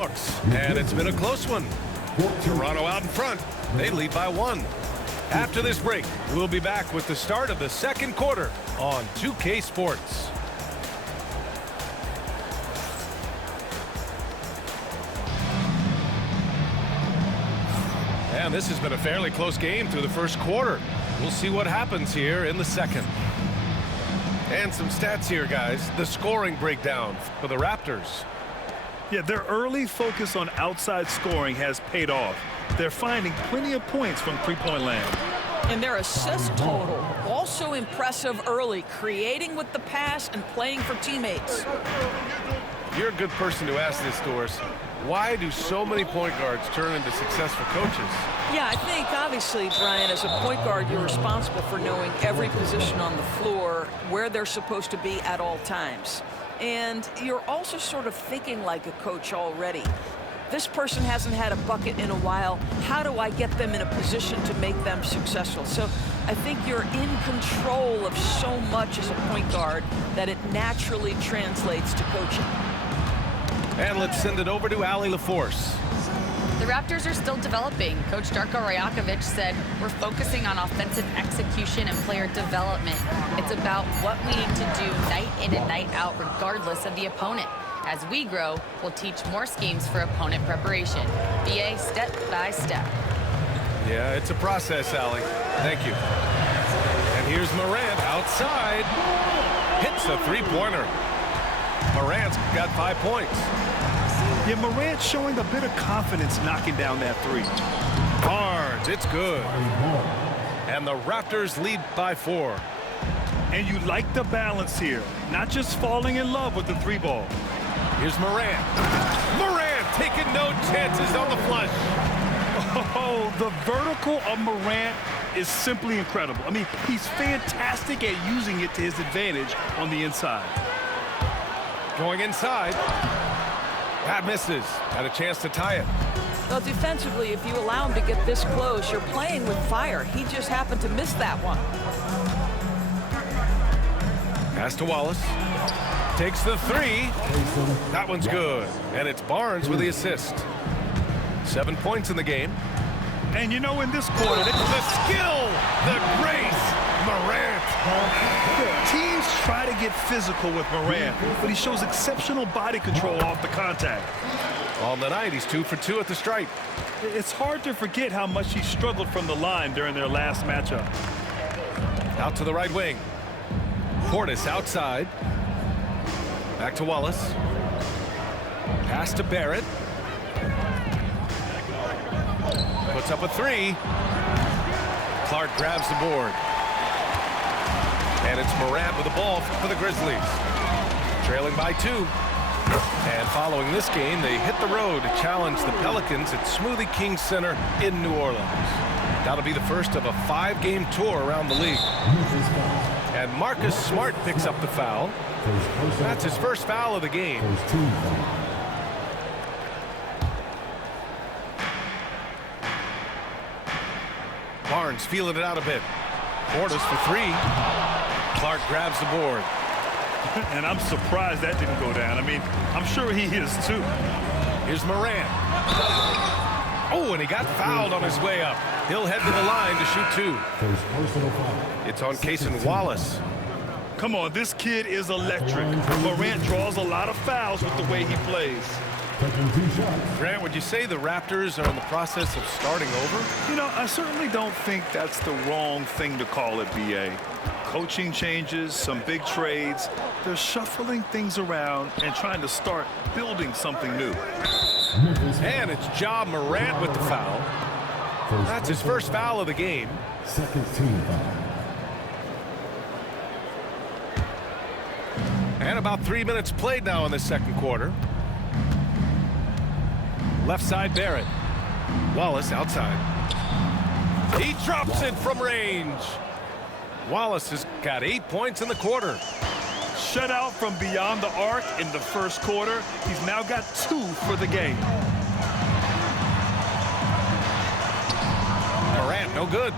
And it's been a close one. Toronto out in front. They lead by 1. After this break, we'll be back with the start of the second quarter on 2K Sports. And this has been a fairly close game through the first quarter. We'll see what happens here in the second. And some stats here, guys. The scoring breakdown for the Raptors. Yeah, their early focus on outside scoring has paid off. They're finding plenty of points from three-point land. And their assist total, also impressive early, creating with the pass and playing for teammates. You're a good person to ask this, Doris. Why do so many point guards turn into successful coaches? Yeah, I think, obviously, Brian, as a point guard, you're responsible for knowing every position on the floor, where they're supposed to be at all times. And you're also sort of thinking like a coach already. This person hasn't had a bucket in a while. How do I get them in a position to make them successful? So I think you're in control of so much as a point guard that it naturally translates to coaching. And let's send it over to Allie LaForce. The Raptors are still developing. Coach Darko Rajakovic said, we're focusing on offensive execution and player development. It's about what we need to do night in and night out, regardless of the opponent. As we grow, we'll teach more schemes for opponent preparation. BA step by step. Yeah, it's a process, Allie. Thank you. And here's Morant outside. Hits a three-pointer. Morant's got 5 points. Yeah, Morant showing a bit of confidence knocking down that three. Barnes, it's good. And the Raptors lead by 4. And you like the balance here, not just falling in love with the three ball. Here's Morant. Morant taking no chances on the flush. Oh, the vertical of Morant is simply incredible. I mean, he's fantastic at using it to his advantage on the inside. Going inside. That misses. Had a chance to tie it. Well, defensively, if you allow him to get this close, you're playing with fire. He just happened to miss that one. Pass to Wallace. Takes the 3. That one's good. And it's Barnes with the assist. 7 points in the game. And you know, in this quarter, the skill, the grace, Morant. Teams try to get physical with Morant, but he shows exceptional body control off the contact. On the night, he's 2 for 2 at the stripe. It's hard to forget how much he struggled from the line during their last matchup. Out to the right wing. Portis outside. Back to Wallace. Pass to Barrett. Puts up a 3. Clark grabs the board. And it's Morant with the ball for the Grizzlies. Trailing by 2. And following this game, they hit the road to challenge the Pelicans at Smoothie King Center in New Orleans. That'll be the first of a 5-game tour around the league. And Marcus Smart picks up the foul. That's his first foul of the game. Barnes feeling it out a bit. Portis for 3. Clark grabs the board. And I'm surprised that didn't go down. I mean, I'm sure he is too. Here's Morant. Oh, and he got fouled on his way up. He'll head to the line to shoot 2. It's on Cason Wallace. Come on, this kid is electric. Morant draws a lot of fouls with the way he plays. Grant, would you say the Raptors are in the process of starting over? You know, I certainly don't think that's the wrong thing to call it, B.A. Coaching changes, some big trades. They're shuffling things around and trying to start building something new. And it's Ja Morant with the foul. That's his first foul of the game. Second team foul. And about 3 minutes played now in the second quarter. Left side, Barrett. Wallace outside. He drops it from range. Wallace has got 8 points in the quarter. Shut out from beyond the arc in the first quarter. He's now got 2 for the game. Morant, no good.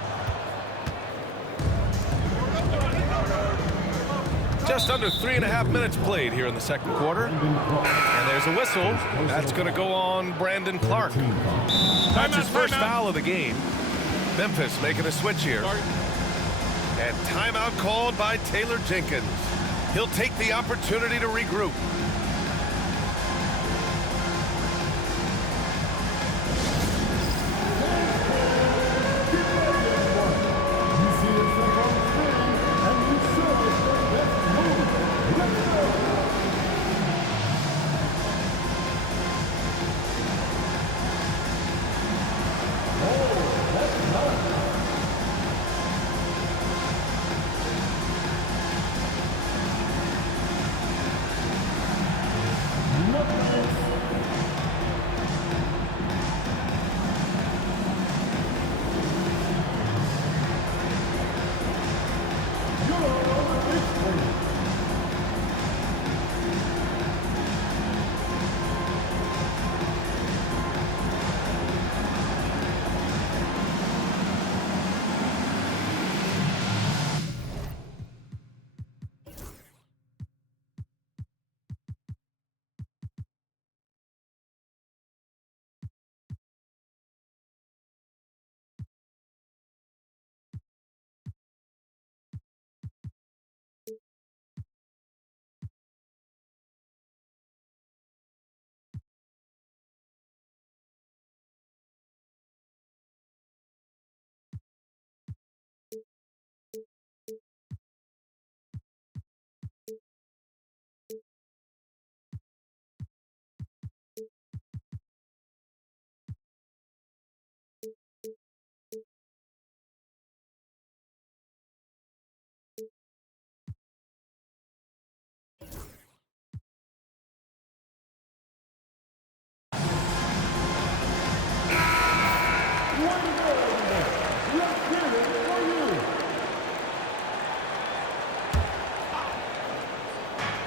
Just under 3.5 minutes played here in the second quarter. And there's a whistle. That's going to go on Brandon Clark. That's his first foul of the game. Memphis making a switch here. And timeout called by Taylor Jenkins. He'll take the opportunity to regroup.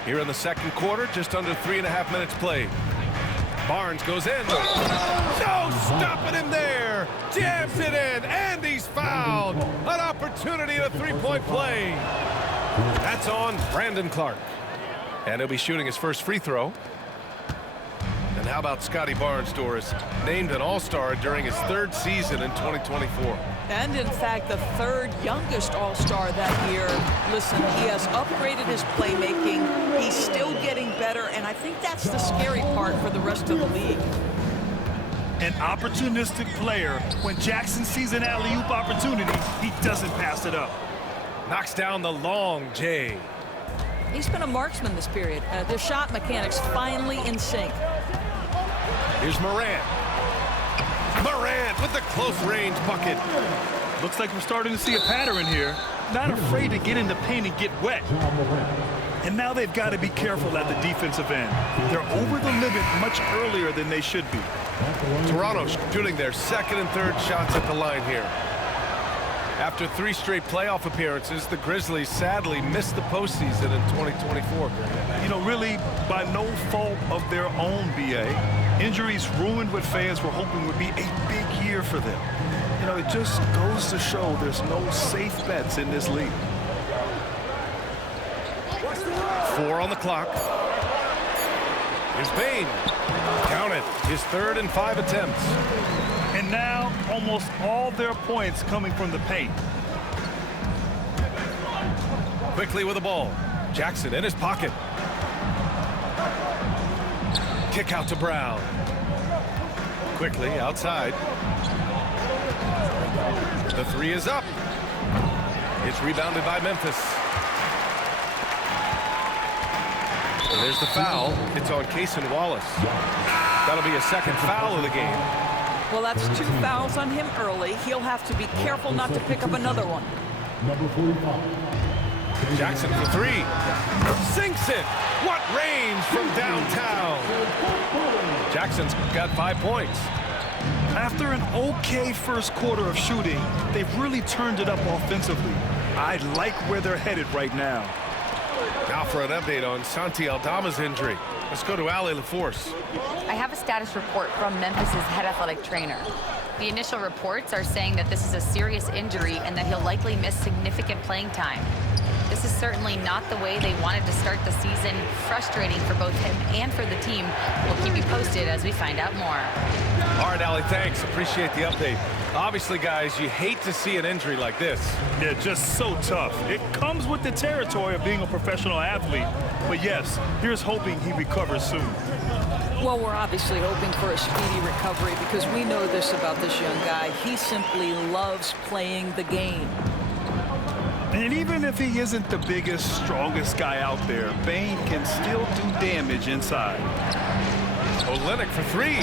Here in the second quarter, just under 3.5 minutes played. Barnes goes in. No stopping him there. Jams it in, and he's fouled. An opportunity, a three-point play. That's on Brandon Clark. And he'll be shooting his first free throw. And how about Scotty Barnes, Doris? Named an All-Star during his third season in 2024. And in fact, the third youngest All-Star that year. Listen, he has upgraded his playmaking. He's still getting better, and I think that's the scary part for the rest of the league. An opportunistic player. When Jackson sees an alley-oop opportunity, he doesn't pass it up. Knocks down the long J. He's been a marksman this period. Their shot mechanics finally in sync. Here's Morant. Morant with the close-range bucket. Looks like we're starting to see a pattern here. Not afraid to get in the paint and get wet. And now they've got to be careful at the defensive end. They're over the limit much earlier than they should be. Toronto shooting their second and third shots at the line here. After 3 straight playoff appearances, the Grizzlies sadly missed the postseason in 2024. You know, really by no fault of their own, BA. Injuries ruined what fans were hoping would be a big year for them. You know, it just goes to show there's no safe bets in this league. 4 on the clock. Here's Bane. Count it. His 3rd and 5 attempts. And now almost all their points coming from the paint. Quickly with the ball. Jackson in his pocket. Kick out to Brown. Quickly outside. The 3 is up. It's rebounded by Memphis. And there's the foul. It's on Cason Wallace. That'll be a second foul of the game. Well, that's 2 fouls on him early. He'll have to be careful not to pick up another one. Number 45. Jackson for 3. Sinks it. What range from downtown. Jackson's got 5 points. After an okay first quarter of shooting, they've really turned it up offensively. I like where they're headed right now. Now for an update on Santi Aldama's injury. Let's go to Allie LaForce. I have a status report from Memphis's head athletic trainer. The initial reports are saying that this is a serious injury and that he'll likely miss significant playing time. The This is certainly not the way they wanted to start the season. Frustrating for both him and for the team. We'll keep you posted as we find out more. All right, Allie, thanks. Appreciate the update. Obviously, guys, you hate to see an injury like this. Yeah, just so tough. It comes with the territory of being a professional athlete. But yes, here's hoping he recovers soon. Well, we're obviously hoping for a speedy recovery because we know this about this young guy. He simply loves playing the game. And even if he isn't the biggest, strongest guy out there, Bane can still do damage inside. Olynyk for three.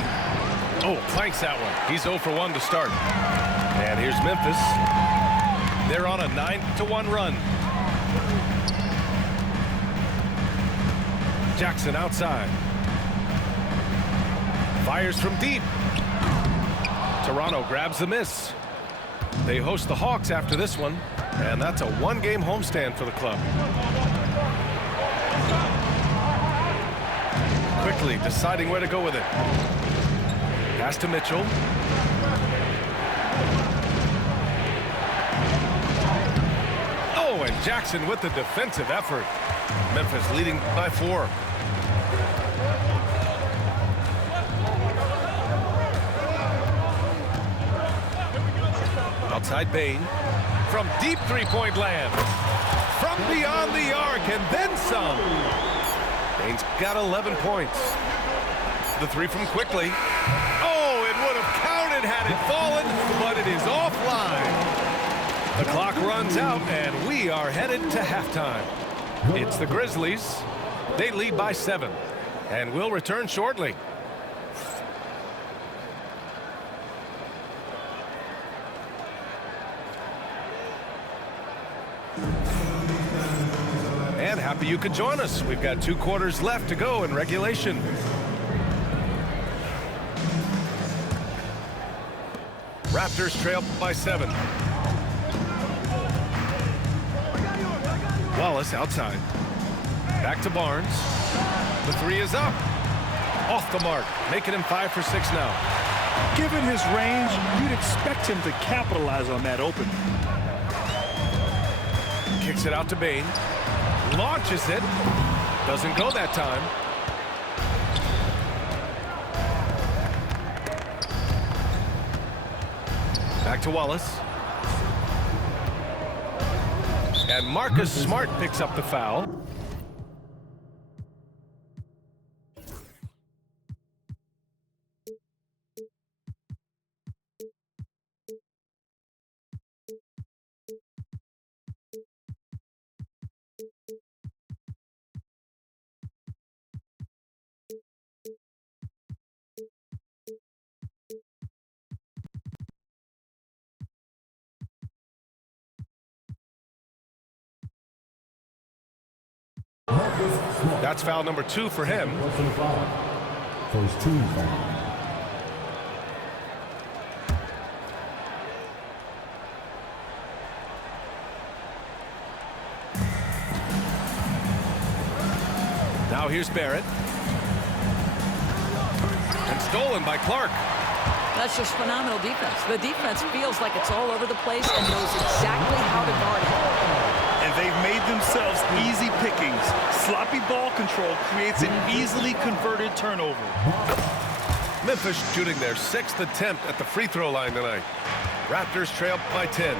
Oh, planks that one. He's 0 for 1 to start. And here's Memphis. They're on a 9-1 run. Jackson outside. Fires from deep. Toronto grabs the miss. They host the Hawks after this one, and that's a one-game homestand for the club. Quickly deciding where to go with it. Pass to Mitchell. Oh, and Jackson with the defensive effort. Memphis leading by 4. Outside Bane. From deep three-point land. From beyond the arc and then some. Bane's got 11 points. The three from Quickly. Oh, it would have counted had it fallen, but it is offline. The clock runs out, and we are headed to halftime. It's the Grizzlies. They lead by 7, and will return shortly. And happy you could join us. We've got 2 quarters left to go in regulation. Raptors trail by 7. Wallace outside. Back to Barnes. The three is up. Off the mark, making him 5 for 6 now. Given his range, you'd expect him to capitalize on that opening. Kicks it out to Bane. Launches it. Doesn't go that time. Back to Wallace. And Marcus Smart picks up the foul. That's foul number 2 for him. First team foul. Now here's Barrett. And stolen by Clark. That's just phenomenal defense. The defense feels like it's all over the place and knows exactly how to guard it. And they've made themselves easy pickings. Sloppy ball control creates an easily converted turnover. Memphis shooting their 6th attempt at the free throw line tonight. Raptors trail by 10.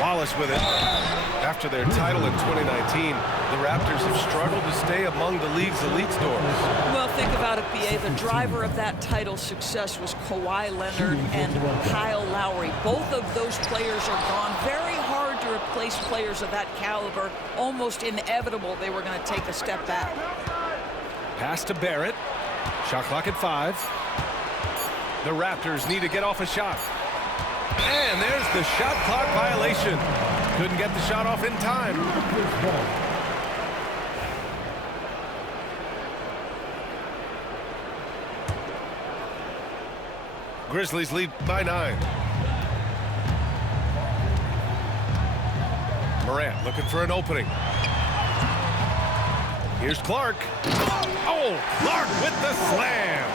Wallace with it. After their title in 2019, the Raptors have struggled to stay among the league's elite stores. Well, think about it, B.A. The driver of that title success was Kawhi Leonard and Kyle Lowry. Both of those players are gone. Very hard to replace players of that caliber. Almost inevitable they were going to take a step back. Pass to Barrett. Shot clock at 5. The Raptors need to get off a shot. And there's the shot clock violation. Couldn't get the shot off in time. Grizzlies lead by 9. Morant looking for an opening. Here's Clark. Oh, Clark with the slam.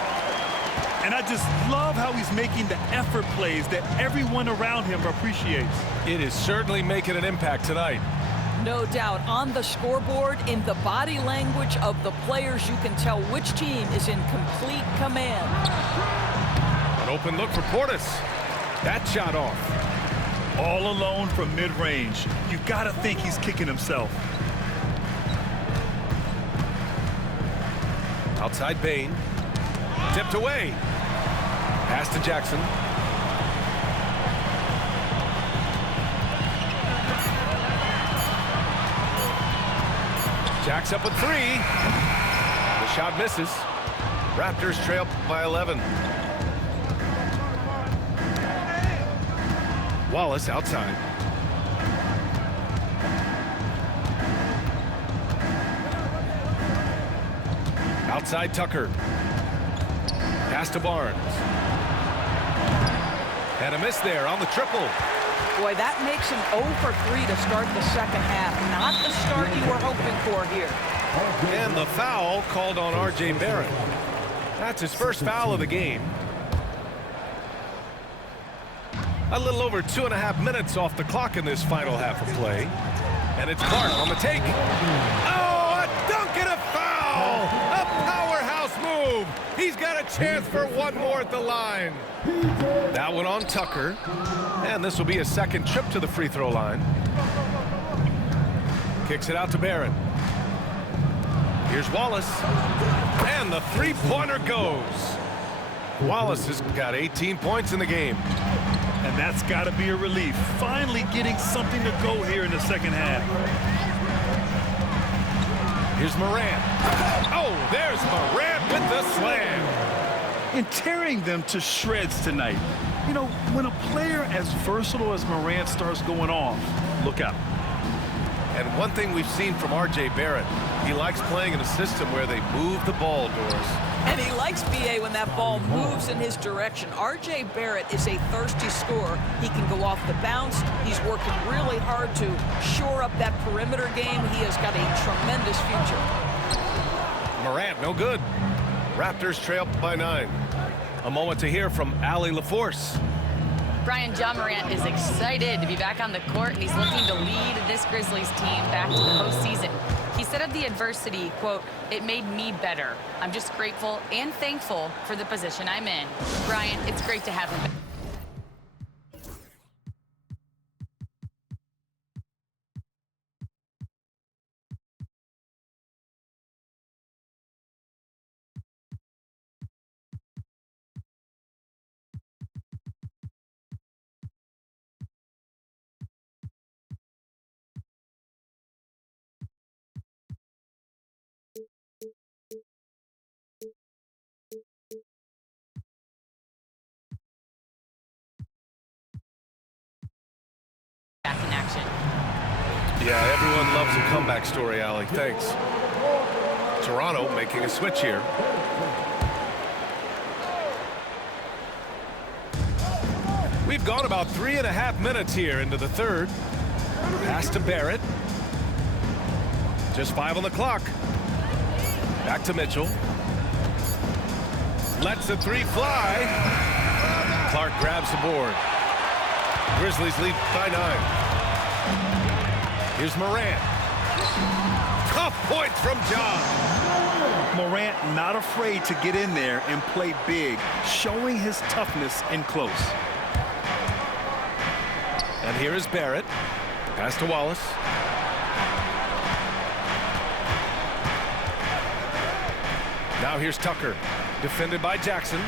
And I just love how he's making the effort plays that everyone around him appreciates. It is certainly making an impact tonight. No doubt. On the scoreboard, in the body language of the players, you can tell which team is in complete command. An open look for Portis. That shot off. All alone from mid-range. You gotta think he's kicking himself. Outside Bane. Tipped away. Pass to Jackson. Jacks up with 3. The shot misses. Raptors trail by 11. Wallace outside. Outside Tucker. Pass to Barnes. And a miss there on the triple. Boy, that makes him 0 for 3 to start the second half. Not the start you were hoping for here. And the foul called on R.J. Barrett. That's his first foul of the game. A little over 2.5 minutes off the clock in this final half of play. And it's Clark on the take. Oh, a dunk and a foul! A powerhouse move! He's got a chance for one more at the line. That one on Tucker. And this will be a second trip to the free throw line. Kicks it out to Barrett. Here's Wallace. And the three-pointer goes. Wallace has got 18 points in the game. And that's got to be a relief. Finally getting something to go here in the second half. Here's Morant. Oh, there's Morant with the slam. And tearing them to shreds tonight. You know, when a player as versatile as Morant starts going off, look out. And one thing we've seen from R.J. Barrett, he likes playing in a system where they move the ball, Doris. And he likes B.A. when that ball moves in his direction. R.J. Barrett is a thirsty scorer. He can go off the bounce. He's working really hard to shore up that perimeter game. He has got a tremendous future. Morant, no good. Raptors trail by 9. A moment to hear from Allie LaForce. Brian, Ja Morant is excited to be back on the court, and he's looking to lead this Grizzlies team back to the postseason. He said of the adversity, quote, "It made me better. I'm just grateful and thankful for the position I'm in." Brian, it's great to have him back. Back in action. Yeah, everyone loves a comeback story, Allie. Thanks. Toronto making a switch here. We've gone about 3.5 minutes here into the third. Pass to Barrett. Just 5 on the clock. Back to Mitchell. Lets the 3 fly. Clark grabs the board. Grizzlies lead by 9. Here's Morant. Tough points from Ja. Morant not afraid to get in there and play big, showing his toughness in close. And here is Barrett. Pass to Wallace. Now here's Tucker. Defended by Jackson.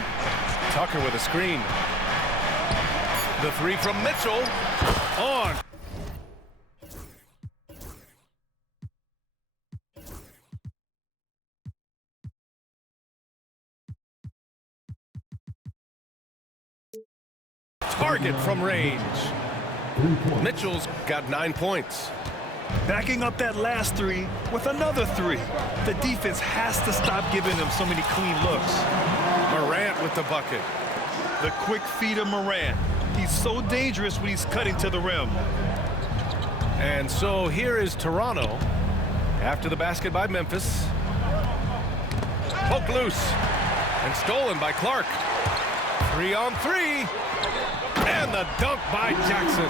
Tucker with a screen. The 3 from Mitchell. On. Target from range. Mitchell's got 9 points. Backing up that last 3 with another 3. The defense has to stop giving them so many clean looks. Morant with the bucket. The quick feed of Morant. He's so dangerous when he's cutting to the rim. And so here is Toronto after the basket by Memphis. Poke loose and stolen by Clark. 3-on-3. And the dunk by Jackson.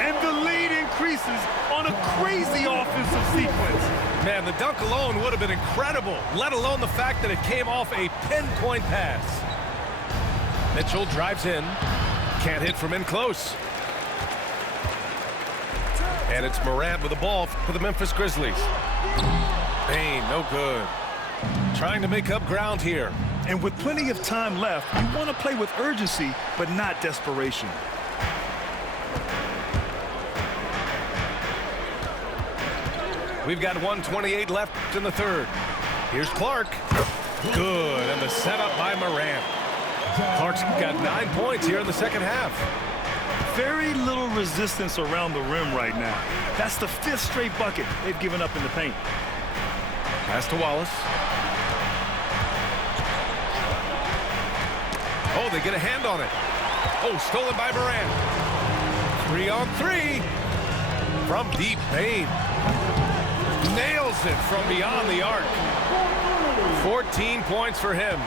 And the lead increases on a crazy offensive sequence. Man, the dunk alone would have been incredible, let alone the fact that it came off a pinpoint pass. Mitchell drives in. Can't hit from in close. And it's Morant with the ball for the Memphis Grizzlies. Bane, no good. Trying to make up ground here. And with plenty of time left, you want to play with urgency, but not desperation. We've got 1:28 left in the third. Here's Clark. Good, and the setup by Morant. Clark's got 9 points here in the second half. Very little resistance around the rim right now. That's the 5th straight bucket they've given up in the paint. Pass to Wallace. Oh, they get a hand on it. Oh, stolen by Morant. 3-on-3 from deep. Bane nails it from beyond the arc. 14 points for him.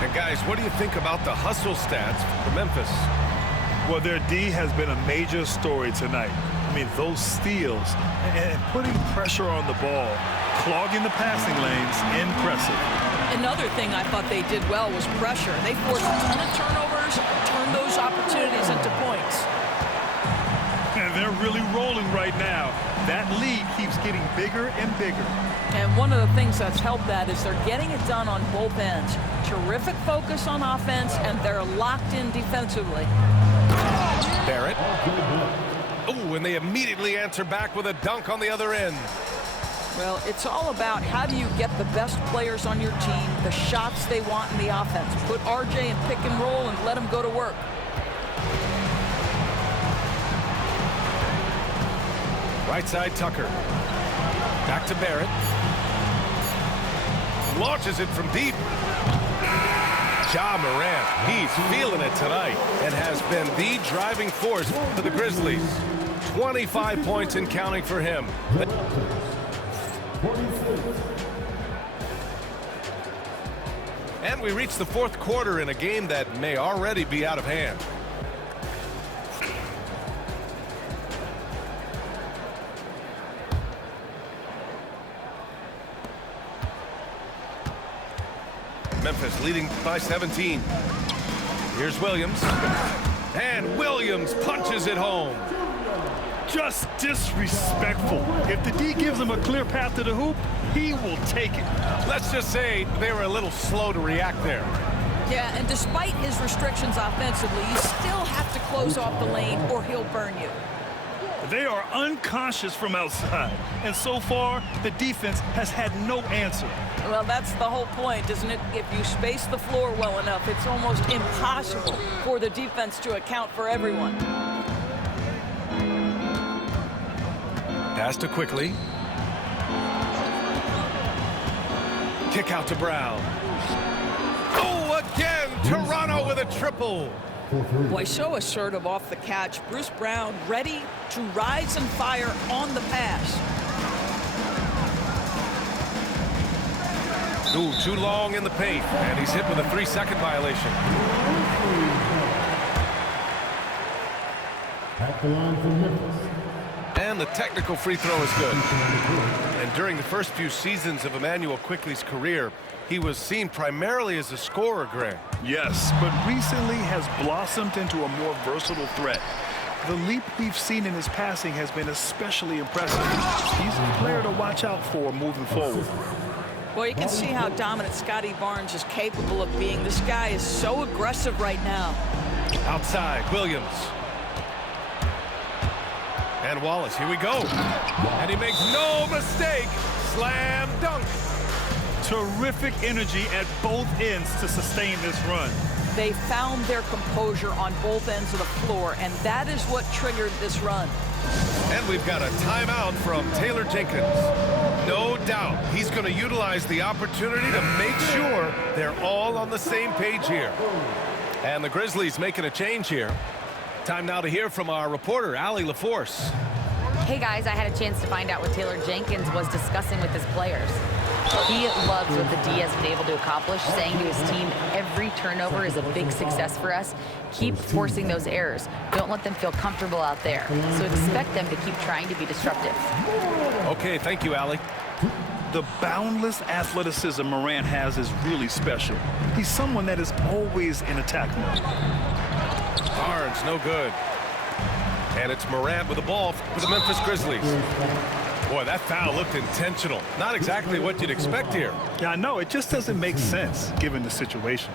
And guys, what do you think about the hustle stats for Memphis? Well, their D has been a major story tonight. I mean, those steals and putting pressure on the ball, clogging the passing lanes, impressive. Another thing I thought they did well was pressure. They forced a ton of turnovers, turned those opportunities into points. And they're really rolling right now. That lead keeps getting bigger and bigger. And one of the things that's helped that is they're getting it done on both ends. Terrific focus on offense, and they're locked in defensively. Barrett. Oh, and they immediately answer back with a dunk on the other end. Well, it's all about how do you get the best players on your team, the shots they want in the offense. Put RJ in pick and roll and let him go to work. Right side, Tucker. Back to Barrett. Launches it from deep. Ja Morant, he's feeling it tonight and has been the driving force for the Grizzlies. 25 points and counting for him. And we reach the fourth quarter in a game that may already be out of hand. Memphis leading by 17. Here's Williams. And Williams punches it home. Just disrespectful. If the D gives him a clear path to the hoop, he will take it. Let's just say they were a little slow to react there. Yeah, and despite his restrictions offensively, you still have to close off the lane or he'll burn you. They are unconscious from outside, and so far, the defense has had no answer. Well, that's the whole point, isn't it? If you space the floor well enough, it's almost impossible for the defense to account for everyone. Pass to Quickly. Kick out to Brown. Oh, again, Toronto with a triple. Boy, so assertive off the catch. Bruce Brown ready to rise and fire on the pass. Ooh, too long in the paint, and he's hit with a 3-second violation. At the line for Memphis. And the technical free throw is good. And during the first few seasons of Immanuel Quickley's career, he was seen primarily as a scorer, Greg. Yes, but recently has blossomed into a more versatile threat. The leap we've seen in his passing has been especially impressive. He's a player to watch out for moving forward. Well, you can see how dominant Scotty Barnes is capable of being. This guy is so aggressive right now. Outside, Williams. And Wallace, here we go. And he makes no mistake. Slam dunk. Terrific energy at both ends to sustain this run. They found their composure on both ends of the floor, and that is what triggered this run. And we've got a timeout from Taylor Jenkins. No doubt he's going to utilize the opportunity to make sure they're all on the same page here. And the Grizzlies making a change here. Time now to hear from our reporter, Allie LaForce. Hey guys, I had a chance to find out what Taylor Jenkins was discussing with his players. He loves what the D has been able to accomplish, saying to his team, every turnover is a big success for us. Keep forcing those errors. Don't let them feel comfortable out there. So expect them to keep trying to be disruptive. Okay, thank you, Allie. The boundless athleticism Morant has is really special. He's someone that is always in attack mode. Barnes, no good. And it's Morant with the ball for the Memphis Grizzlies. Boy, that foul looked intentional. Not exactly what you'd expect here. Yeah, I know. It just doesn't make sense given the situation.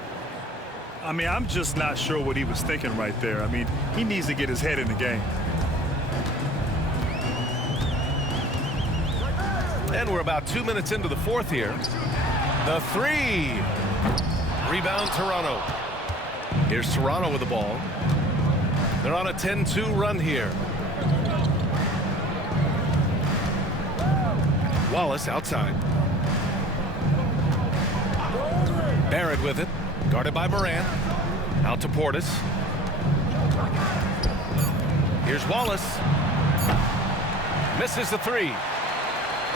I mean, I'm just not sure what he was thinking right there. I mean, he needs to get his head in the game. And we're about 2 minutes into the fourth here. The three. Rebound, Toronto. Here's Toronto with the ball. They're on a 10-2 run here. Wallace outside. Barrett with it. Guarded by Morant. Out to Portis. Here's Wallace. Misses the three.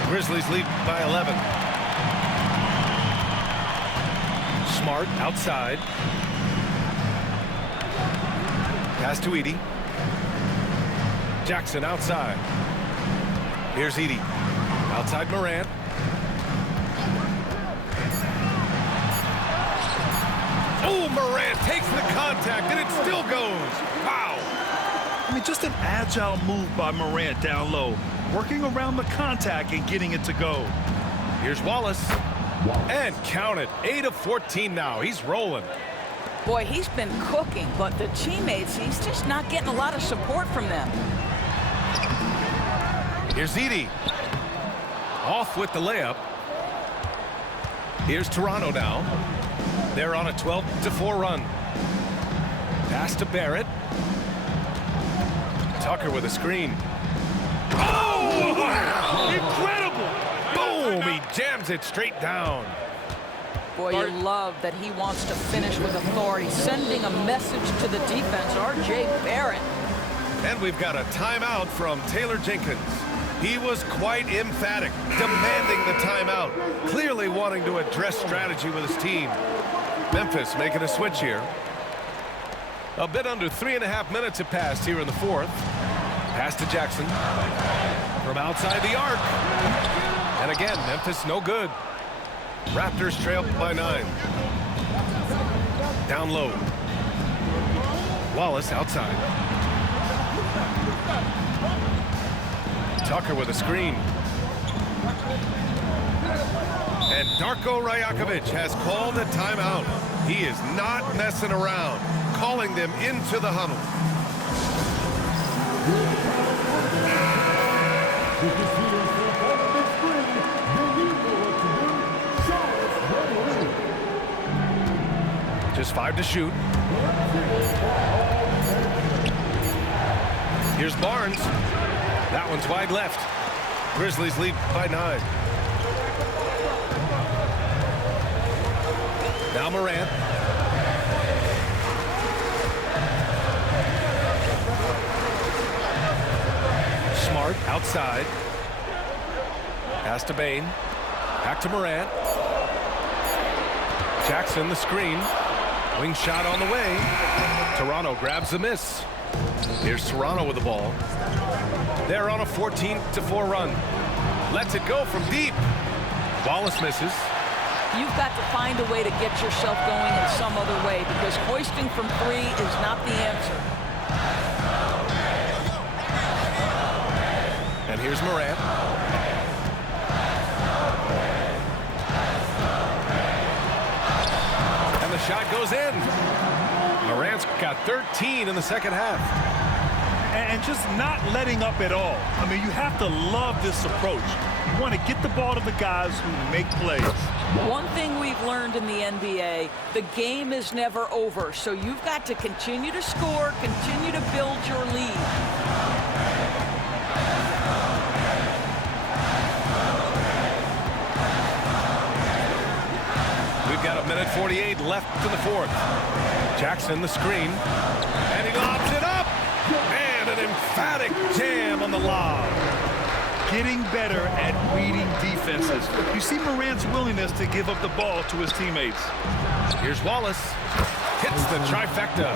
Grizzlies lead by 11. Smart outside. Pass to Edey. Jackson outside. Here's Edey. Outside Morant. Oh, Morant takes the contact, and it still goes. Wow. I mean, just an agile move by Morant down low, working around the contact and getting it to go. Here's Wallace. And count it. 8 of 14 now. He's rolling. Boy, he's been cooking, but the teammates, he's just not getting a lot of support from them. Here's Edey. Off with the layup. Here's Toronto now. They're on a 12-4 run. Pass to Barrett. Tucker with a screen. Oh! Incredible! Boom! He jams it straight down. Boy, you love that he wants to finish with authority, sending a message to the defense. R.J. Barrett. And we've got a timeout from Taylor Jenkins. He was quite emphatic, demanding the timeout, clearly wanting to address strategy with his team. Memphis making a switch here. A bit under 3.5 minutes have passed here in the fourth. Pass to Jackson. From outside the arc. And again, Memphis no good. Raptors trail by 9. Down low. Wallace outside. Tucker with a screen. And Darko Rajakovic has called a timeout. He is not messing around, calling them into the huddle. Just 5 to shoot. Here's Barnes. That one's wide left. Grizzlies lead by 9. Now Morant. Smart outside. Pass to Bane. Back to Morant. Jackson the screen. Wing shot on the way. Toronto grabs the miss. Here's Toronto with the ball. They're on a 14-4 run. Lets it go from deep. Wallace misses. You've got to find a way to get yourself going in some other way, because hoisting from 3 is not the answer. And here's Morant. And the shot goes in. Morant's got 13 in the second half. And just not letting up at all. I mean, you have to love this approach. You want to get the ball to the guys who make plays. One thing we've learned in the NBA, the game is never over, so you've got to continue to score, continue to build your lead. We've got 1:48 left in the fourth. Jackson the screen. And he lobs it up. And an emphatic jam on the lob. getting better at reading defenses. You see Morant's willingness to give up the ball to his teammates. Here's Wallace. Hits the trifecta.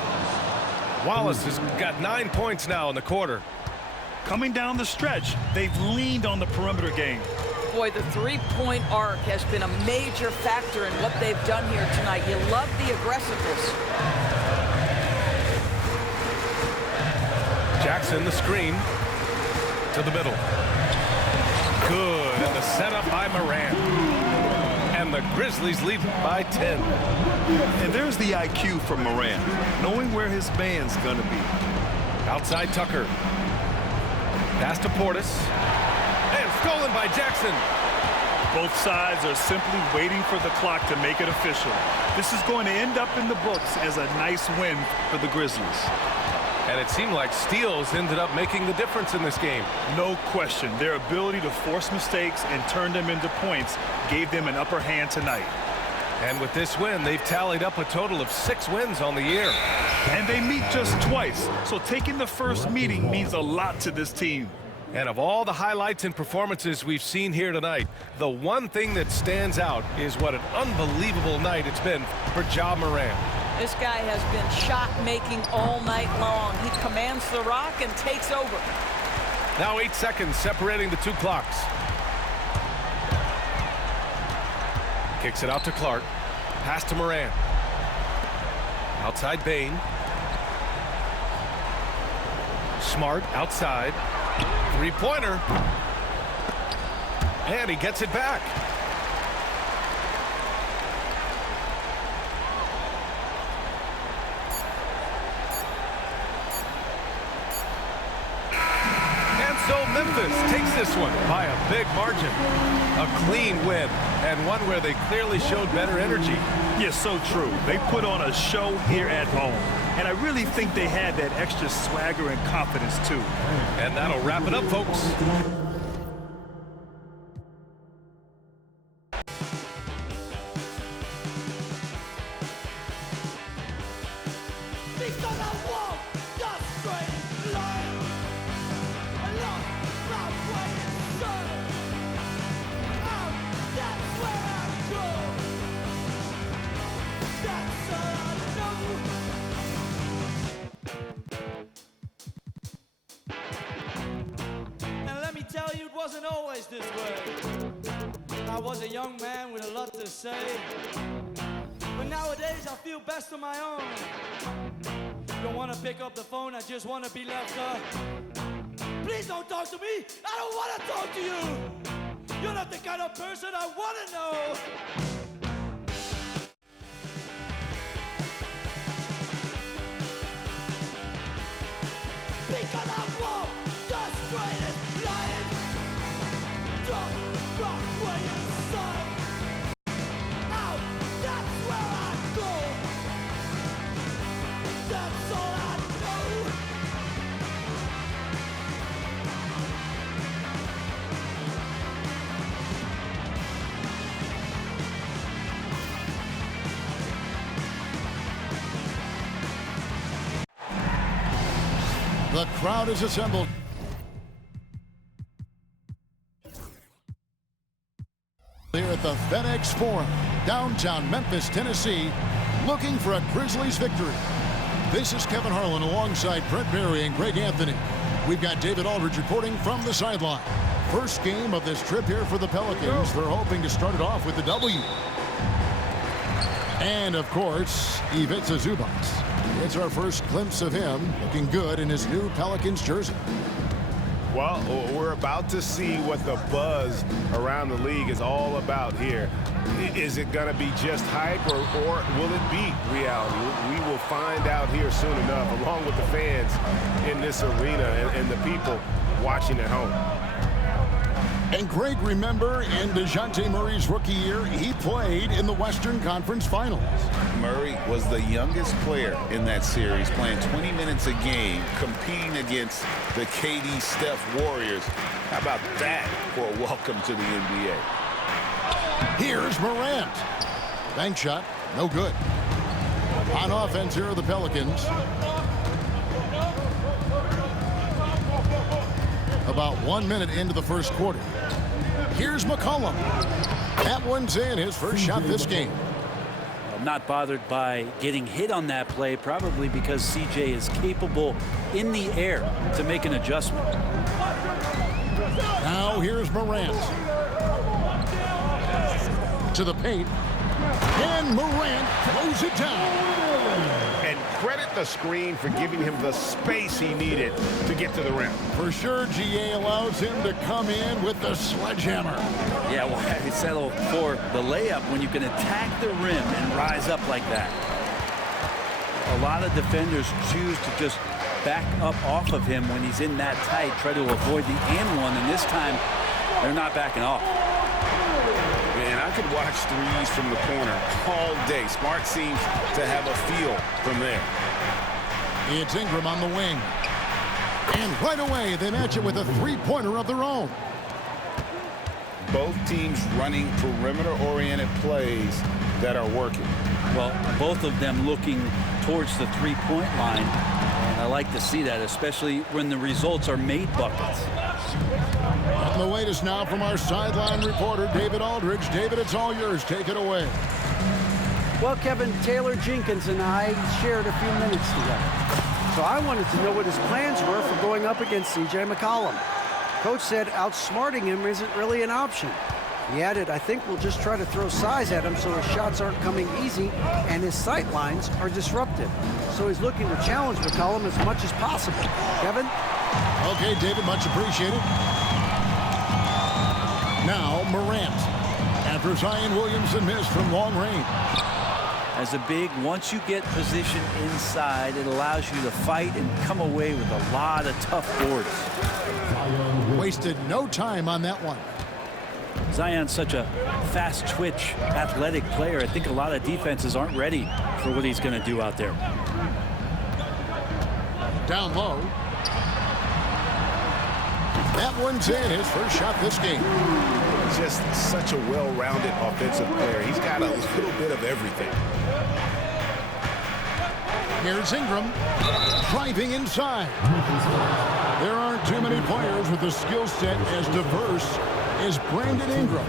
Wallace has got 9 points now in the quarter. Coming down the stretch, they've leaned on the perimeter game. Boy, the three-point arc has been a major factor in what they've done here tonight. You love the aggressiveness. Jackson, the screen to the middle. Good, and the setup by Morant. And the Grizzlies lead by 10. And there's the IQ from Morant, knowing where his man's going to be. Outside Tucker. Pass to Portis. And stolen by Jackson. Both sides are simply waiting for the clock to make it official. This is going to end up in the books as a nice win for the Grizzlies. And it seemed like steals ended up making the difference in this game. No question. Their ability to force mistakes and turn them into points gave them an upper hand tonight. And with this win, they've tallied up a total of 6 wins on the year. And they meet just twice, so taking the first meeting means a lot to this team. And of all the highlights and performances we've seen here tonight, the one thing that stands out is what an unbelievable night it's been for Ja Morant. This guy has been shot-making all night long. He commands the rock and takes over. Now 8 seconds separating the 2 clocks. Kicks it out to Clark. Pass to Morant. Outside Bane. Smart outside. Three-pointer. And he gets it back. And so Memphis takes this one by a big margin. A clean win, and one where they clearly showed better energy. Yes, so true. They put on a show here at home. And I really think they had that extra swagger and confidence, too. And that'll wrap it up, folks. Tell you it wasn't always this way. I was a young man with a lot to say, but nowadays I feel best on my own. Don't want to pick up the phone, I just want to be left up. Please don't talk to me, I don't want to talk to you. You're not the kind of person I want to know. Because I want the straightest line. Don't rock where you son. Now that's where I go. That's all I know. The crowd is assembled. Here at the FedEx Forum, downtown Memphis, Tennessee, looking for a Grizzlies victory. This is Kevin Harlan alongside Brent Barry and Greg Anthony. We've got David Aldridge reporting from the sideline. First game of this trip here for the Pelicans. They're hoping to start it off with the W. And, of course, Ivica Zubac. It's our first glimpse of him looking good in his new Pelicans jersey. Well, we're about to see what the buzz around the league is all about here. Is it going to be just hype or will it be reality? We will find out here soon enough, along with the fans in this arena and the people watching at home. And Greg, remember in DeJounte Murray's rookie year, he played in the Western Conference Finals. Murray was the youngest player in that series, playing 20 minutes a game, competing against the KD Steph Warriors. How about that for a welcome to the NBA? Here's Morant. Bank shot, no good. On offense, here are the Pelicans. About 1 minute into the first quarter. Here's McCollum. That one's in, his first shot this game. I'm not bothered by getting hit on that play, probably because CJ is capable in the air to make an adjustment. Now here's Morant. To the paint. And Morant throws it down. And credit the screen for giving him the space he needed to get to the rim. For sure, GA allows him to come in with the sledgehammer. Yeah, why settle for the layup when you can attack the rim and rise up like that? A lot of defenders choose to just back up off of him when he's in that tight, try to avoid the and one, and this time they're not backing off. Man, I could watch threes from the corner all day. Smart seems to have a feel from there. It's Ingram on the wing. And right away, they match it with a three-pointer of their own. Both teams running perimeter-oriented plays that are working. Well, both of them looking towards the three-point line. And I like to see that, especially when the results are made buckets. And the latest now from our sideline reporter, David Aldridge. David, it's all yours. Take it away. Well, Kevin, Taylor Jenkins and I shared a few minutes together. So I wanted to know what his plans were for going up against C.J. McCollum. Coach said outsmarting him isn't really an option. He added, I think we'll just try to throw size at him so his shots aren't coming easy and his sight lines are disrupted. So he's looking to challenge McCollum as much as possible. Kevin? Okay, David, much appreciated. Now, Morant. After Zion Williamson missed from long range. As a big, once you get position inside, it allows you to fight and come away with a lot of tough boards. Wasted no time on that one. Zion's such a fast twitch, athletic player. I think a lot of defenses aren't ready for what he's going to do out there. Down low. That one's in, his first shot this game. Just such a well-rounded offensive player. He's got a little bit of everything. Here's Ingram driving inside. There aren't too many players with a skill set as diverse as Brandon Ingram.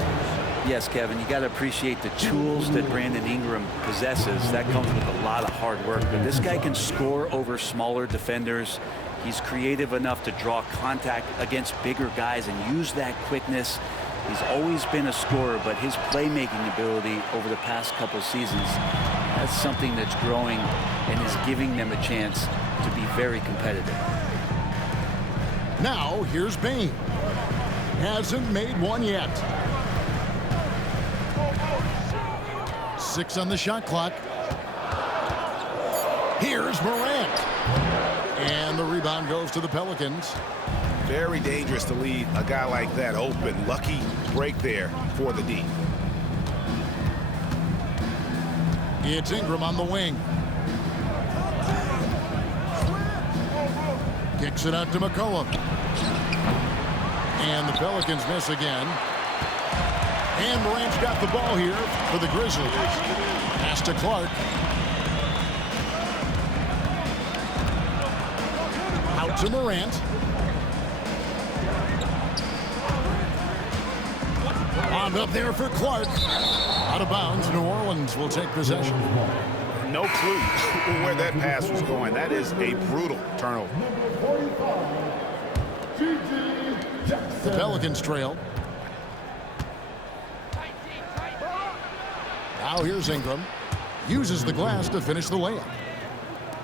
Yes, Kevin, you got to appreciate the tools that Brandon Ingram possesses. That comes with a lot of hard work. But this guy can score over smaller defenders. He's creative enough to draw contact against bigger guys and use that quickness. He's always been a scorer, but his playmaking ability over the past couple seasons, that's something that's growing and is giving them a chance to be very competitive. Now, here's Bane. Hasn't made one yet. 6 on the shot clock. Here's Morant. And the rebound goes to the Pelicans. Very dangerous to leave a guy like that open. Lucky break there for the D. It's Ingram on the wing. Kicks it out to McCollum. And the Pelicans miss again. And Morant's got the ball here for the Grizzlies. Pass to Clark. Out to Morant. On up there for Clark. Out of bounds. New Orleans will take possession. No clue where that pass was going. That is a brutal turnover. The Pelicans trail. Now here's Ingram. Uses the glass to finish the layup.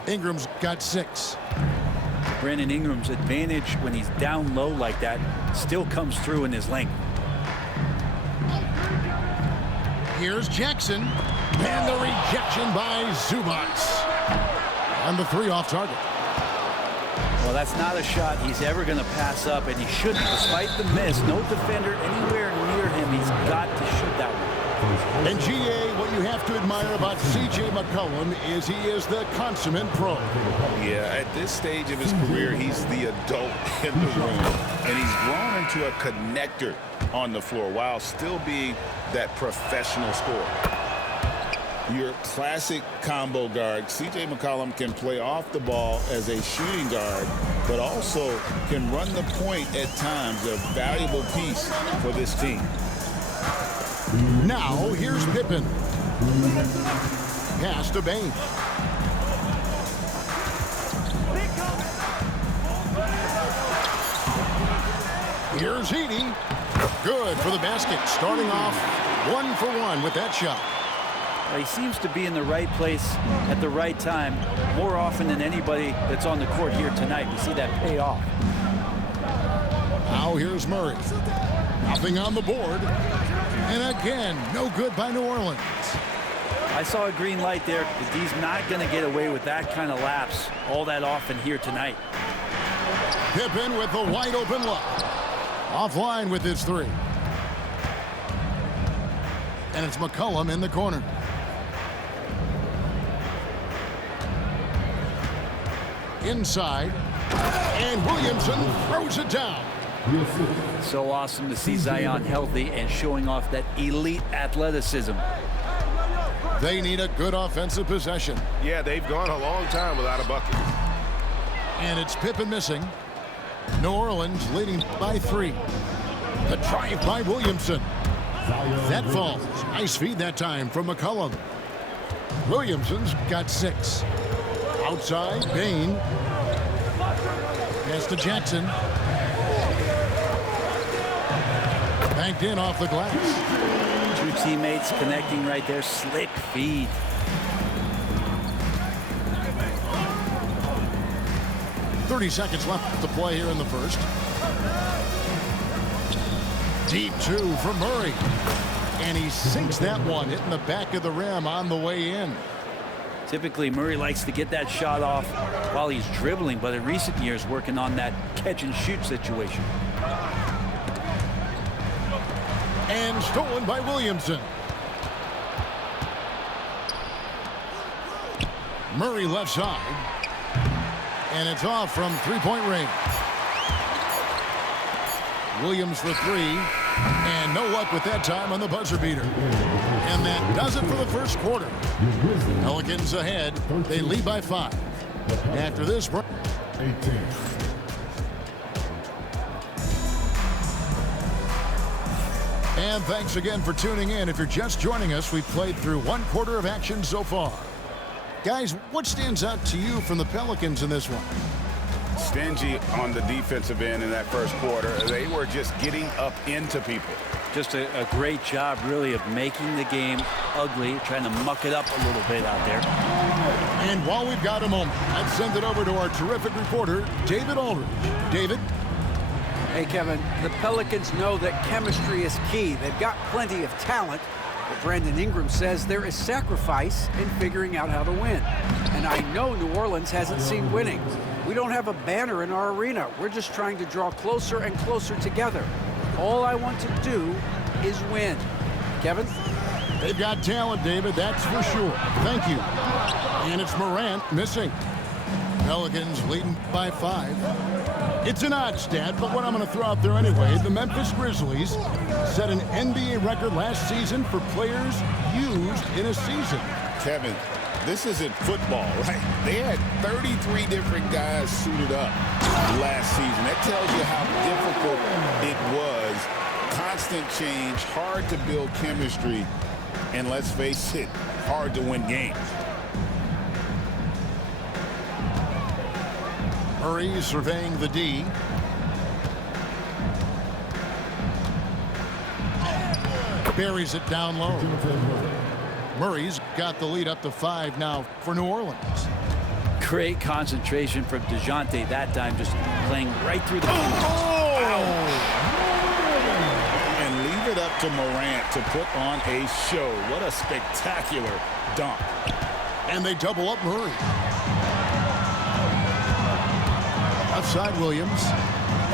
Ingram's got 6. Brandon Ingram's advantage when he's down low like that still comes through in his length. Here's Jackson. And the rejection by Zubac. And the 3 off target. Well, that's not a shot he's ever going to pass up, and he shouldn't. Despite the miss, no defender anywhere near him. He's got to shoot that one. And GA, what you have to admire about C.J. McCollum is he is the consummate pro. Yeah, at this stage of his career, he's the adult in the room. And he's grown into a connector on the floor while still being that professional scorer. your classic combo guard. C.J. McCollum can play off the ball as a shooting guard, but also can run the point at times, a valuable piece for this team. Now, here's Pippen. Pass to Bane. Here's Edey. Good for the basket. Starting off 1 for 1 with that shot. He seems to be in the right place at the right time more often than anybody that's on the court here tonight. We see that pay off. Now here's Murray. Nothing on the board. And again, no good by New Orleans. I saw a green light there, but he's not going to get away with that kind of lapse all that often here tonight. Pippen with the wide open look. Offline with his three. And it's McCollum in the corner. Inside. And Williamson throws it down. So awesome to see Zion healthy and showing off that elite athleticism. They need a good offensive possession. Yeah, they've gone a long time without a bucket. And it's Pippen missing. New Orleans leading by 3. The drive by Williamson. That falls. Nice feed that time from McCollum. Williamson's got 6. Outside, Bane. Pass to Jackson. Banked in off the glass. Two teammates connecting right there. Slick feed. .30 left to play here in the first. Deep 2 from Murray. And he sinks that one, hitting the back of the rim on the way in. Typically, Murray likes to get that shot off while he's dribbling, but in recent years, working on that catch-and-shoot situation. And stolen by Williamson. Murray left side. And it's off from three-point range. Williams for 3. And no luck with that time on the buzzer beater. And that does it for the first quarter. Pelicans ahead. They lead by 5. After this break. And thanks again for tuning in. If you're just joining us, we've played through 1 quarter of action so far. Guys, what stands out to you from the Pelicans in this one? Stingy on the defensive end in that first quarter. They were just getting up into people. Just a great job, really, of making the game ugly, trying to muck it up a little bit out there. And while we've got a moment, I'd send it over to our terrific reporter, David Aldridge. David? Hey, Kevin, the Pelicans know that chemistry is key. They've got plenty of talent, but Brandon Ingram says there is sacrifice in figuring out how to win. And I know New Orleans hasn't seen winning. We don't have a banner in our arena. We're just trying to draw closer and closer together. All I want to do is win. Kevin? They've got talent, David, that's for sure. Thank you. And it's Morant missing. Pelicans leading by 5. It's an odd stat, but what I'm going to throw out there anyway, the Memphis Grizzlies set an NBA record last season for players used in a season. Kevin, this isn't football, right? They had 33 different guys suited up last season. That tells you how difficult it was. Constant change, hard to build chemistry, and let's face it, hard to win games. Murray surveying the D. Buries it down low. Murray's got the lead up to 5 now for New Orleans. Great concentration from DeJounte that time, just playing right through the And leave it up to Morant to put on a show. What a spectacular dunk. And they double up Murray. Outside Williams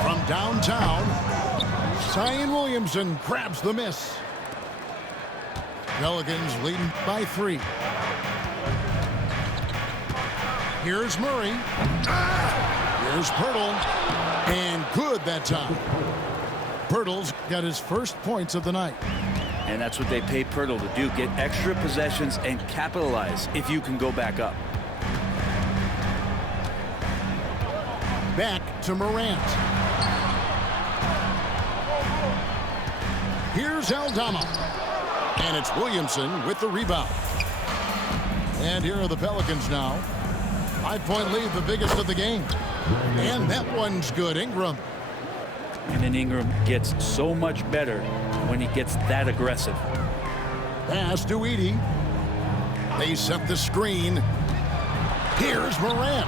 from downtown. Zion Williamson grabs the miss. Pelicans leading by 3. Here's Murray. Here's Pirtle. And good that time. Pirtle's got his first points of the night. And that's what they pay Pirtle to do, get extra possessions and capitalize if you can go back up. Back to Morant. Here's Aldama. And it's Williamson with the rebound. And here are the Pelicans now. 5-point lead, the biggest of the game. And that one's good. Ingram. And then Ingram gets so much better when he gets that aggressive. Pass to Edey. They set the screen. Here's Morant.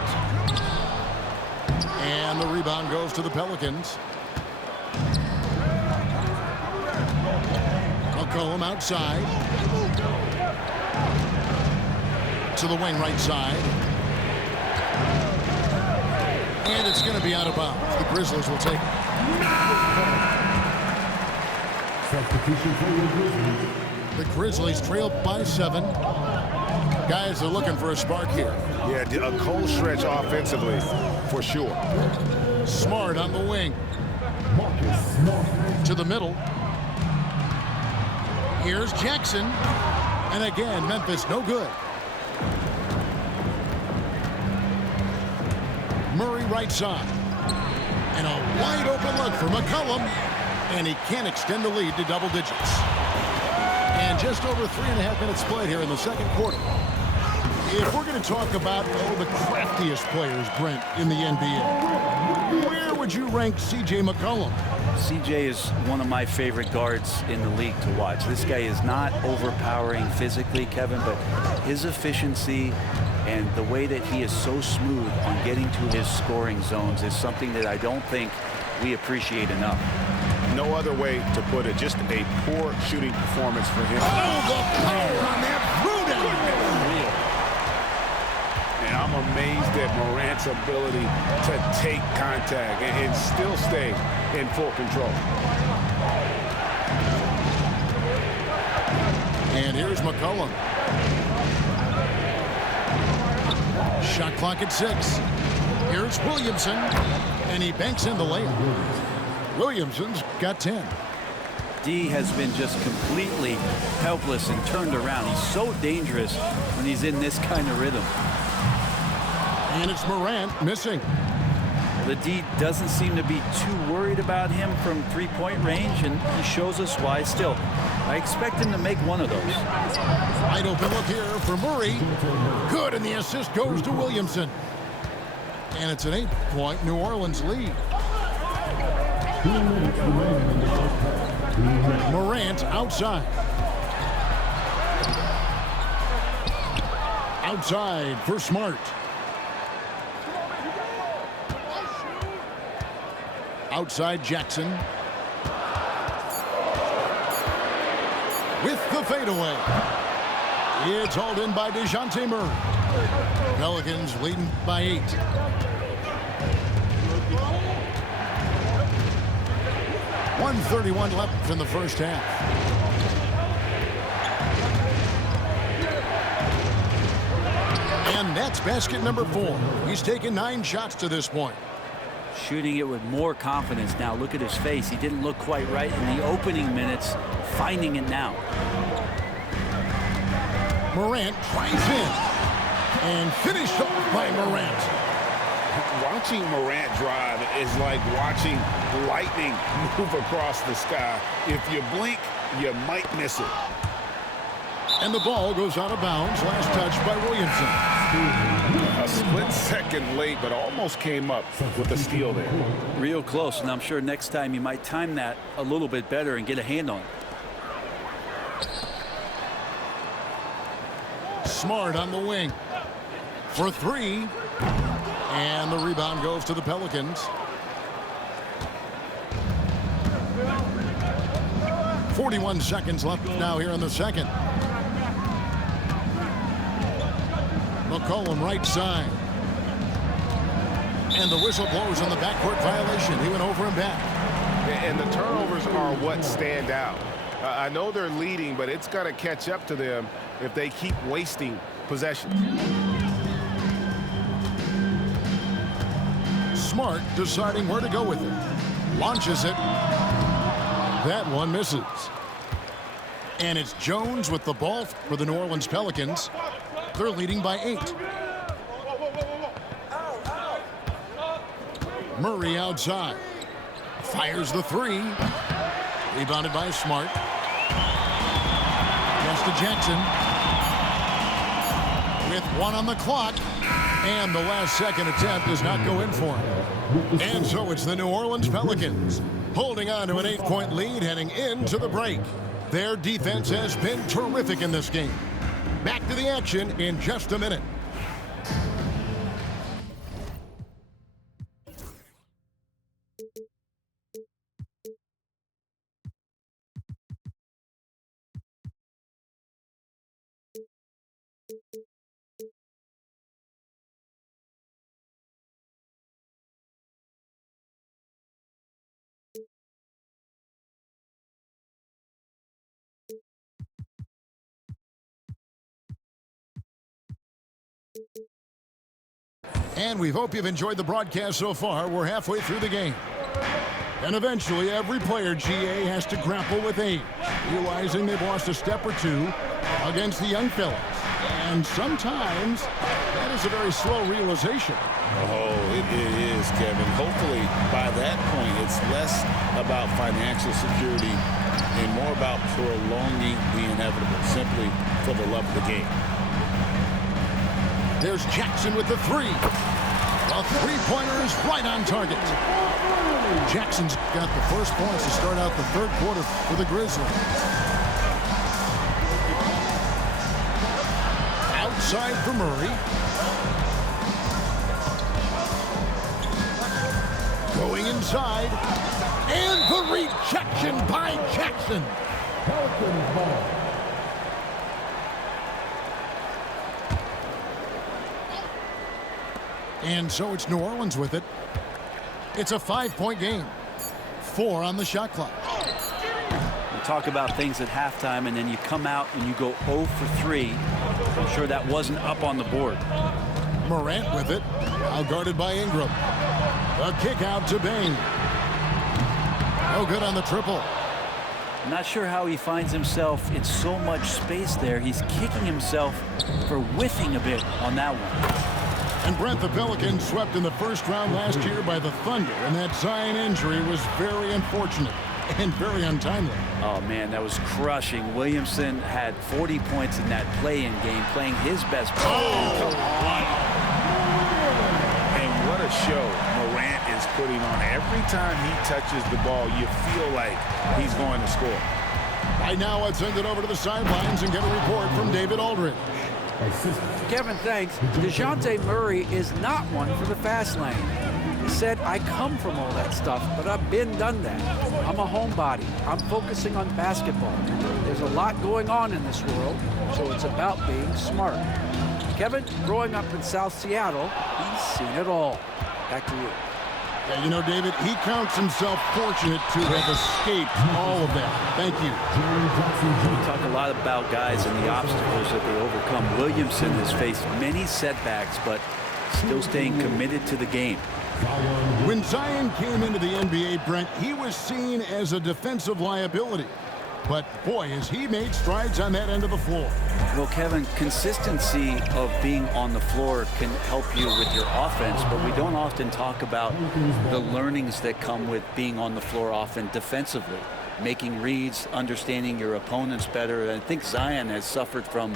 And the rebound goes to the Pelicans. McCollum outside. To the wing right side. And it's going to be out of bounds. The Grizzlies will take it. Substitution for the Grizzlies. The Grizzlies trail by 7. Guys are looking for a spark here. Yeah, a cold stretch offensively, for sure. Smart on the wing. Marcus Smart. To the middle. Here's Jackson. And again, Memphis no good. Murray right side. And a wide open look for McCollum. And he can't extend the lead to double digits. And just over 3.5 minutes played here in the second quarter. If we're going to talk about the craftiest players, Brent, in the NBA, where would you rank C.J. McCollum? CJ is one of my favorite guards in the league to watch. This guy is not overpowering physically, Kevin, but his efficiency and the way that he is so smooth on getting to his scoring zones is something that I don't think we appreciate enough. No other way to put it. Just a poor shooting performance for him. Oh, the power on that Bruno! And I'm amazed at Morant's ability to take contact and still stay in full control. And here's McCollum. Shot clock at 6. Here's Williamson. And he banks in the layup. Williamson's got 10. D has been just completely helpless and turned around. He's so dangerous when he's in this kind of rhythm. And it's Morant missing. The D doesn't seem to be too worried about him from three-point range, and he shows us why still. I expect him to make one of those. Wide open look here for Murray. Good, and the assist goes to Williamson. And it's an 8-point New Orleans lead. 2 minutes remaining in the first half. Morant outside. Outside for Smart. Outside Jackson. With the fadeaway. It's hauled in by DeJounte Murray. Pelicans leading by 8. .131 left in the first half. And that's basket number 4. He's taken 9 shots to this point. Shooting it with more confidence now. Look at his face. He didn't look quite right in the opening minutes. Finding it now. Morant tries in. And finished off by Morant. Watching Morant drive is like watching lightning move across the sky. If you blink, you might miss it. And the ball goes out of bounds. Last touch by Williamson. A split second late, but almost came up with a steal there. Real close, and I'm sure next time you might time that a little bit better and get a hand on it. Smart on the wing. For 3. And the rebound goes to the Pelicans. 41 seconds left now here in the second. McCollum right side. And the whistle blows on the backcourt violation. He went over and back. And the turnovers are what stand out. I know they're leading, but it's going to catch up to them if they keep wasting possessions. Smart deciding where to go with it. Launches it. That one misses. And it's Jones with the ball for the New Orleans Pelicans. They're leading by 8. Murray outside. Fires the 3. Rebounded by Smart. Pass to Jackson. With 1 on the clock. And the last second attempt does not go in for him. And so it's the New Orleans Pelicans holding on to an 8-point lead heading into the break. Their defense has been terrific in this game. Back to the action in just a minute. And we hope you've enjoyed the broadcast so far. We're halfway through the game. And eventually, every player, GA, has to grapple with age, realizing they've lost a step or two against the young fellas. And sometimes, that is a very slow realization. Oh, it is, Kevin. Hopefully, by that point, it's less about financial security and more about prolonging the inevitable, simply for the love of the game. There's Jackson with the 3. A three-pointer is right on target. Jackson's got the first points to start out the third quarter for the Grizzlies. Outside for Murray. Going inside. And the rejection by Jackson. Pelicans ball. And so it's New Orleans with it. It's a 5-point game. 4 on the shot clock. We talk about things at halftime, and then you come out and you go 0 for 3. I'm sure that wasn't up on the board. Morant with it. Now guarded by Ingram. A kick out to Bane. No good on the triple. I'm not sure how he finds himself in so much space there. He's kicking himself for whiffing a bit on that one. And Brent, the Pelicans swept in the first round last year by the Thunder, and that Zion injury was very unfortunate and very untimely. Oh, man, that was crushing. Williamson had 40 points in that play-in game, playing his best ball. Oh, wow. And what a show Morant is putting on. Every time he touches the ball, you feel like he's going to score. Right now, let's send it over to the sidelines and get a report from David Aldridge. Kevin, thanks. DeJounte Murray is not one for the fast lane. He said, I come from all that stuff, but I've done that. I'm a homebody. I'm focusing on basketball. There's a lot going on in this world, so it's about being smart. Kevin, growing up in South Seattle, he's seen it all. Back to you. Yeah, you know, David, he counts himself fortunate to have escaped all of that. Thank you. We talk a lot about guys and the obstacles that they overcome. Williamson has faced many setbacks, but still staying committed to the game. When Zion came into the NBA, Brent, he was seen as a defensive liability. But, boy, has he made strides on that end of the floor. Well, Kevin, consistency of being on the floor can help you with your offense, but we don't often talk about the learnings that come with being on the floor often defensively. Making reads, understanding your opponents better. And I think Zion has suffered from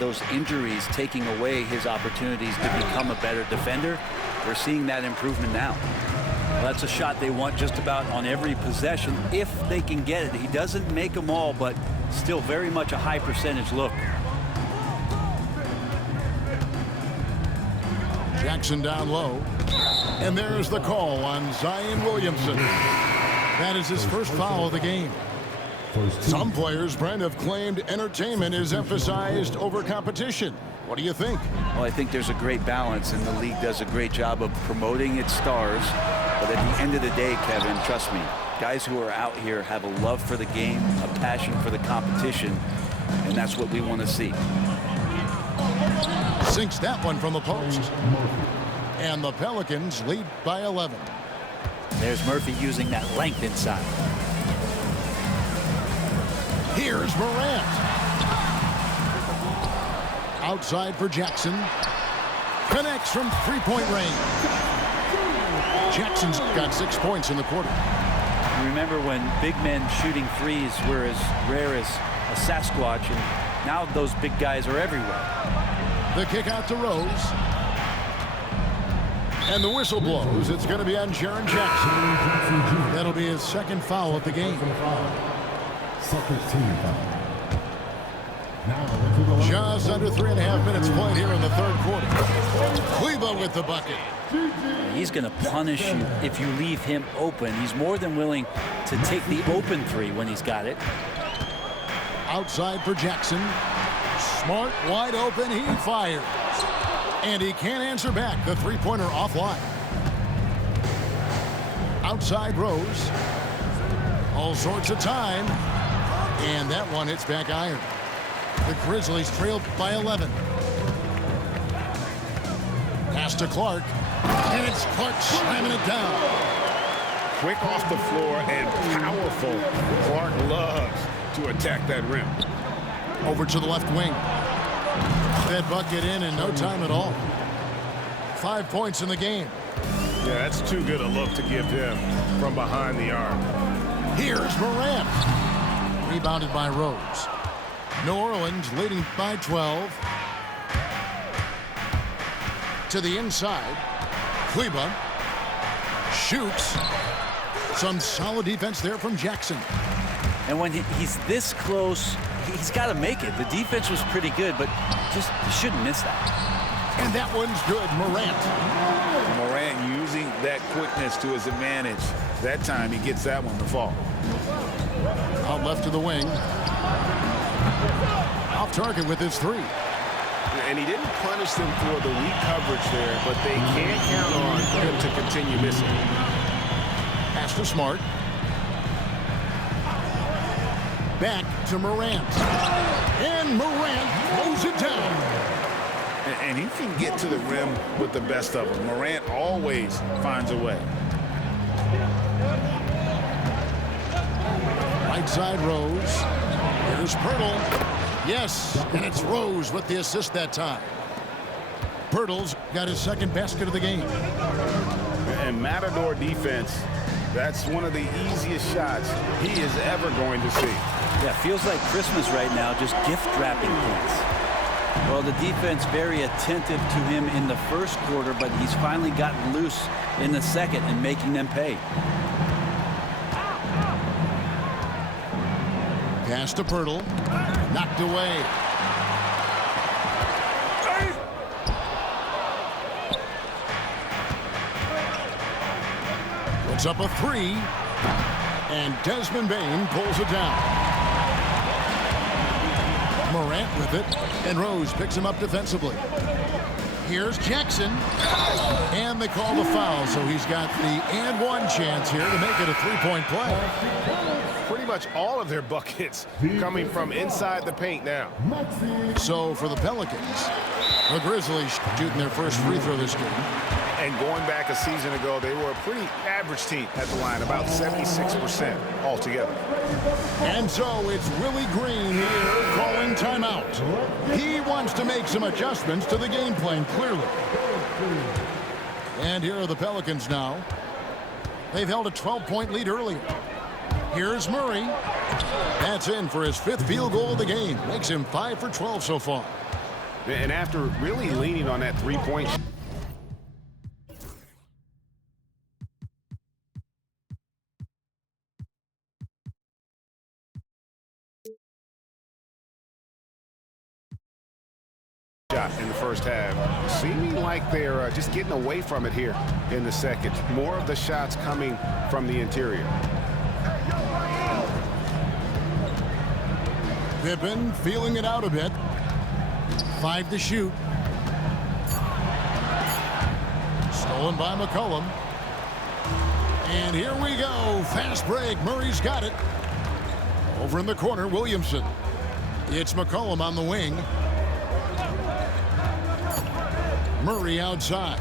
those injuries taking away his opportunities to become a better defender. We're seeing that improvement now. Well, that's a shot they want just about on every possession if they can get it. He doesn't make them all, but still very much a high percentage look. Jackson down low. And there's the call on Zion Williamson. That is his first foul of the game. Some players, Brent, have claimed entertainment is emphasized over competition. What do you think? Well, I think there's a great balance, and the league does a great job of promoting its stars. But at the end of the day, Kevin, trust me, guys who are out here have a love for the game, a passion for the competition, and that's what we want to see. Sinks that one from the post. And the Pelicans lead by 11. There's Murphy using that length inside. Here's Morant. Outside for Jackson. Connects from three-point range. Jackson's got 6 points in the quarter. Remember when big men shooting threes were as rare as a Sasquatch, and now those big guys are everywhere. The kick out to Rose. And the whistle blows. It's going to be on Jaren Jackson. That'll be his second foul of the game. Second team foul. Just under 3.5 minutes played here in the third quarter. Kleber with the bucket. He's going to punish you if you leave him open. He's more than willing to take the open three when he's got it. Outside for Jackson. Smart, wide open, he fires. And he can't answer back. The three-pointer offline. Outside Rose. All sorts of time. And that one hits back iron. The Grizzlies trailed by 11. Pass to Clark. And it's Clark slamming it down. Quick off the floor and powerful. Clark loves to attack that rim. Over to the left wing. That bucket in no time at all. 5 points in the game. Yeah, that's too good a look to give him from behind the arc. Here's Morant. Rebounded by Rose. New Orleans leading by 12. To the inside. Kleber shoots. Some solid defense there from Jackson. And when he's this close, he's got to make it. The defense was pretty good, but just shouldn't miss that. And that one's good. Morant using that quickness to his advantage. That time he gets that one to fall. Out left to the wing. Off target with his three. And he didn't punish them for the weak coverage there, but they can't count on him to continue missing. Pass to Smart. Back to Morant. And Morant throws it down. And he can get to the rim with the best of them. Morant always finds a way. Right side Rose. Here's Pirtle. Yes, and it's Rose with the assist that time. Pirtle's got his second basket of the game. And Matador defense, that's one of the easiest shots he is ever going to see. Yeah, feels like Christmas right now, just gift wrapping points. Well, the defense very attentive to him in the first quarter, but he's finally gotten loose in the second and making them pay. Pass to Pirtle. Knocked away. Puts up a three. And Desmond Bane pulls it down. Morant with it. And Rose picks him up defensively. Here's Jackson. And they call the foul, so he's got the and one chance here to make it a three-point play. Pretty much all of their buckets coming from inside the paint now. So for the Pelicans, the Grizzlies shooting their first free throw this game. And going back a season ago, they were a pretty average team at the line, about 76% altogether. And so it's Willie Green here calling timeout. He wants to make some adjustments to the game plan, clearly. And here are the Pelicans now. They've held a 12-point lead earlier. Here's Murray. That's in for his fifth field goal of the game. Makes him 5 for 12 so far. And after really leaning on that three-point shot in the first half, seeming like they're just getting away from it here in the second. More of the shots coming from the interior. Pippen feeling it out a bit. 5 to shoot. Stolen by McCollum. And here we go. Fast break. Murray's got it. Over in the corner, Williamson. It's McCollum on the wing. Murray outside.